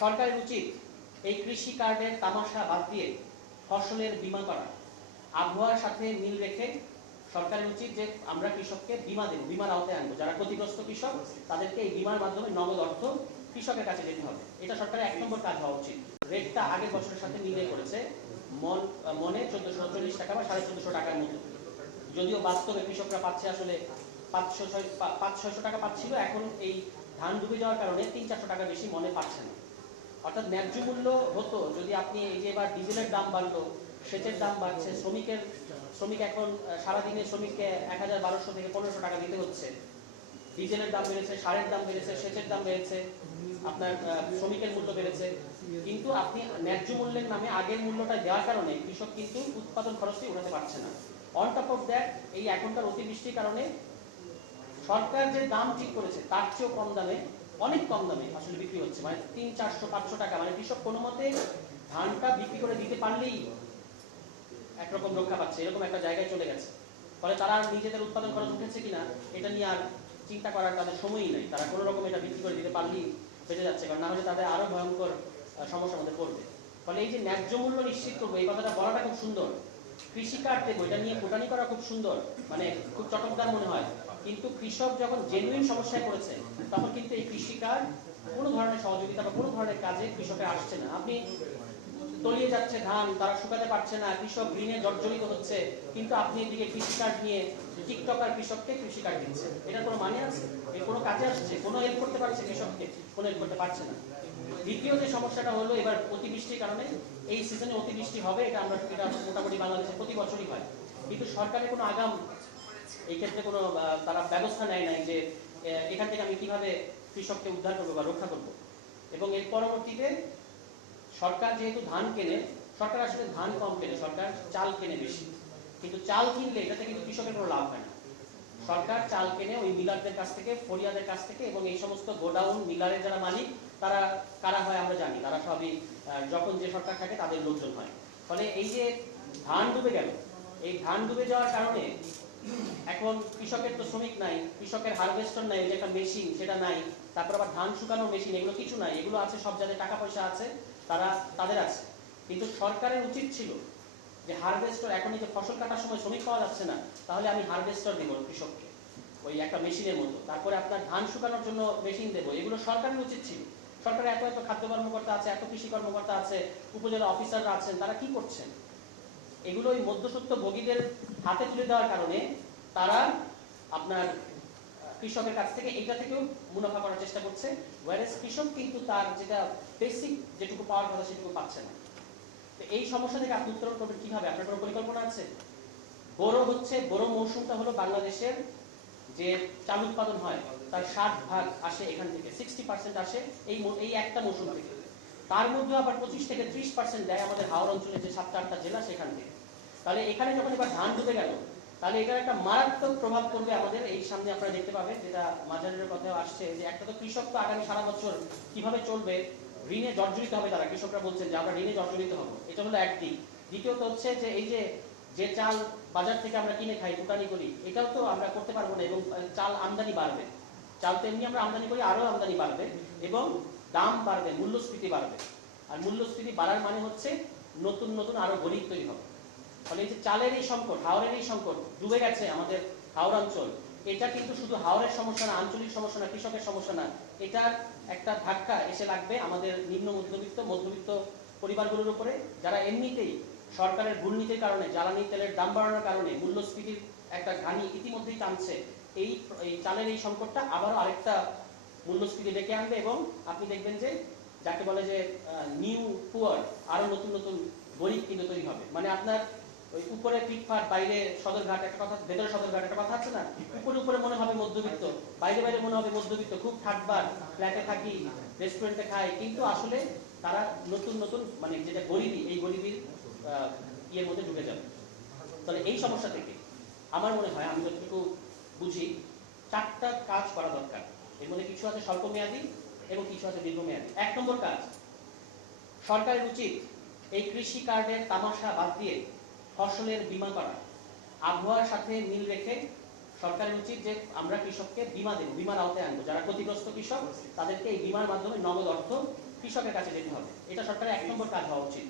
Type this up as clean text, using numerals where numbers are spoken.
সরকারের উচিত এই কৃষি কার্ডের তামাশা বাদ দিয়ে ফসলের বীমা করা। আবহাওয়ার সাথে মিল রেখে সরকারের উচিত যে আমরা কৃষককে বীমা দেব, বীমার আওতায় আনবো। যারা ক্ষতিগ্রস্ত কৃষক তাদেরকে এই বীমার মাধ্যমে নগদ অর্থ কৃষকের কাছে যেতে হবে। এটা সরকারের 1 নম্বর কাজ হওয়া উচিত। রেটটা আগের বছরের সাথে মিলিয়ে করেছে, মনে 1440 টাকা বা 1450 টাকার মতো। যদিও বাস্তবে কৃষকরা পাচ্ছে আসলে 500-600 টাকা পাচ্ছিল, এখন এই ধান ডুবে যাওয়ার কারণে 300-400 টাকা বেশি মনে পাচ্ছে না। অর্থাৎ ন্যায্য মূল্য হতো যদি আপনি এই যে এবার ডিজেলের দাম বাড়লো, সেচের দাম বাড়ছে, শ্রমিক এখন সারাদিনে শ্রমিককে 1000-1200 থেকে 1500 টাকা দিতে হচ্ছে। ডিজেলের দাম বেড়েছে, সারের দাম বেড়েছে, সেচের দাম বেড়েছে, আপনার শ্রমিকের মূল্য বেড়েছে, কিন্তু আপনি ন্যায্য মূল্যের নামে আগের মূল্যটা দেওয়ার কারণে কৃষক কিন্তু উৎপাদন খরচটি উঠাতে পারছে না। অন টপ অফ দ্যাট, এই এখনকার অতিবৃষ্টির কারণে সরকার যে দাম ঠিক করেছে তার চেয়েও কম দামে, অনেক কম দামে আসলে বিক্রি হচ্ছে, মানে 300-400-500 টাকা। মানে কৃষক কোনো মতে ধানটা বিক্রি করে দিতে পারলেই একরকম রক্ষা পাচ্ছে, এরকম একটা জায়গায় চলে গেছে। ফলে তারা নিজেদের উৎপাদন খরচ উঠেছে কিনা এটা নিয়ে আর চিন্তা করার তাদের সময়ই নাই। তারা কোনো রকম এটা বিক্রি করে দিতে পারলেই বেঁচে যাচ্ছে, কারণ না হলে তাদের আরো ভয়ঙ্কর সমস্যার মধ্যে পড়বে। ফলে এই যে ন্যায্য মূল্য নিশ্চিত করবো, এই কথাটা বলাটা খুব সুন্দর। কৃষি কার্ড দেবো, এটা নিয়ে ফুটানি করা খুব সুন্দর, মানে খুব চটকদার মনে হয়, কিন্তু কৃষক যখন জেনুইন সমস্যায় পড়েছে তখন কিন্তু এই কৃষি কার্ড কোনো ধরনের সহযোগিতা বা কোনো ধরনের কাজে কৃষকের আসছে না। আপনি তলিয়ে যাচ্ছে ধান, তারা শুকাতে পারছে না, কৃষক ঋণে জর্জরিত হচ্ছে, কিন্তু আপনি এদিকে কৃষি কার্ড নিয়ে টিকটকার কৃষককে কৃষি কার্ড দিচ্ছে। এটা কোনো মানে আছে? এর কোনো কাজে আসছে? কোনো হেল্প করতে পারছে কৃষককে? কোনো হেল্প করতে পারছে না। দ্বিতীয় যে সমস্যাটা হলো, এবার অতিবৃষ্টির কারণে এই সিজনে অতিবৃষ্টি হবে, এটা মোটামুটি বাংলাদেশে প্রতি বছরই হয়, কিন্তু সরকারের কোনো আগাম এই ক্ষেত্রে কোনো তারা ব্যবস্থা নেয় নাই যে এখান থেকে আমি কিভাবে কৃষককে উদ্ধার করবো বা রক্ষা করবো। এবং এর পরবর্তীতে সরকার যেহেতু ধান কেনে, সরকার আসলে ধান কম কেনে, সরকার চাল কেনে বেশি, কিন্তু চাল কিনলে এটাতে কিন্তু কৃষকের কোনো লাভ হয় না। সরকার চাল কেনে ওই মিলারদের কাছ থেকে, ফরিয়াদের কাছ থেকে, এবং এই সমস্ত গোডাউন মিলারের যারা মালিক তারা কারা হয় আমরা জানি, তারা সবই যখন যে সরকার থাকে তাদের লোকজন হয়। ফলে এই যে ধান ডুবে গেল, এই ধান ডুবে যাওয়ার কারণে এখন কৃষকের তো শ্রমিক নাই, কৃষকের হারভেস্টর নাই, যে একটা মেশিন সেটা নাই, তারপর আবার ধান শুকানোর মেশিন, এগুলো কিছু নাই। এগুলো আছে সব যাদের টাকা পয়সা আছে তাদের আছে, কিন্তু সরকারের উচিত ছিল যে হারভেস্টর, এখন এই যে ফসল কাটার সময় শ্রমিক পাওয়া যাচ্ছে না, তাহলে আমি হারভেস্টর দেবো কৃষককে ওই একটা মেশিনের মতো, তারপরে আপনার ধান শুকানোর জন্য মেশিন দেবো। এগুলো সরকারের উচিত ছিল। সরকারের এত এত খাদ্য কর্মকর্তা আছে, এত কৃষি কর্মকর্তা আছে, উপজেলা অফিসাররা আছেন, তারা কি করছেন? এগুলো ওই মধ্যস্বত্ব ভোগীদের হাতে তুলে দেওয়ার কারণে তারা আপনার কৃষকের কাছ থেকে এইটা থেকেও মুনাফা করার চেষ্টা করছে, ওয়ারেস কৃষক কিন্তু তার যেটা বেসিক যেটুকু পাওয়ার কথা সেটুকু পাচ্ছে না। তো এই সমস্যা থেকে আপনি উত্তরণ করবেন কিভাবে? আপনার কোনো পরিকল্পনা আছে? বড় মৌসুমটা হলো বাংলাদেশের যে চাল উৎপাদন হয় তার 60% আসে এখান থেকে, 60% আসে এই একটা মৌসুম থেকে। তার মধ্যে আবার 25-30% দেয় আমাদের হাওড় অঞ্চলের যে 7-8টা জেলা সেখান থেকে। তাহলে এখানে যখন এবার ধান ডুবে গেল, তাহলে এটার একটা মারাত্মক প্রভাব পড়বে আমাদের এই সামনে। আপনারা দেখতে পাবেন, যেটা মাঝারের কথাও আসছে, যে একটা তো কৃষক তো আগামী সারা বছর কিভাবে চলবে, ঋণে জর্জরিত হবে তারা। কৃষকরা বলছেন যে আমরা ঋণে জর্জরিত হব, এটা হলো একদিক। দ্বিতীয়ত হচ্ছে যে এই যে চাল বাজার থেকে আমরা কিনে খাই, ফুটানি করি, এটাও তো আমরা করতে পারবো না, এবং চাল আমদানি বাড়বে। চাল তো এমনি আমরা আমদানি করি, আরো আমদানি বাড়বে, এবং দাম বাড়বে, মূল্যস্ফীতি বাড়বে। আর মূল্যস্ফীতি বাড়ার মানে হচ্ছে নতুন নতুন আরো গরিব তৈরি হবে। ফলে এই যে চালের এই সংকট, হাওড়ের এই সংকট, ডুবে গেছে আমাদের হাওড় অঞ্চল, এটা কিন্তু শুধু হাওড়ের সমস্যা না, আঞ্চলিক সমস্যা না, কৃষকের সমস্যা না, এটার একটা ধাক্কা এসে লাগবে আমাদের নিম্ন মধ্যবিত্ত পরিবারগুলোর উপরে, যারা এমনিতেই সরকারের দুর্নীতির কারণে, জ্বালানি তেলের দাম বাড়ানোর কারণে মূল্যস্ফীতির একটা ঘানি ইতিমধ্যেই টানছে। এই চালের এই সংকটটা আবারও আরেকটা মূল্যস্ফীতি ডেকে আনবে, এবং আপনি দেখবেন যে যাকে বলে যে নিউ পুয়ার, আরো নতুন নতুন গরিব কিন্তু তৈরি হবে। মানে আপনার ওই উপরে ফিটফাট, বাইরে সদরঘাট, একটা কথা, ভেতরে সদরঘাট একটা কথা আছে না, উপরে মনে হবে মধ্যবিত্ত, বাইরে মনে হবে মধ্যবিত্ত, খুব ঠাটবার, ফ্ল্যাটে থাকি, রেস্টুরেন্টে খাই, কিন্তু আসলে তারা নতুন মানে যেটা গরিবী, এই গরিবীর ইয়ের মধ্যে ঢুকে যাবে। তাহলে এই সমস্যা থেকে আমার মনে হয়, আমি যতটুকু বুঝি, 4টা কাজ করা দরকার। এর মধ্যে কিছু আছে স্বল্পমেয়াদী এবং কিছু আছে দীর্ঘমেয়াদী। 1 নম্বর কাজ, সরকারের উচিত এই কৃষি কার্ডের তামাশা বাদ দিয়ে ফসলের বীমা করা। আবহাওয়ার সাথে মিল রেখে সরকারের উচিত যে আমরা কৃষককে বীমা দেব, বীমার আওতায় আনবো। যারা ক্ষতিগ্রস্ত কৃষক তাদেরকে এই বীমার মাধ্যমে নগদ অর্থ কৃষকের কাছে যেতে হবে। এটা সরকারের 1 নম্বর কাজ হওয়া উচিত।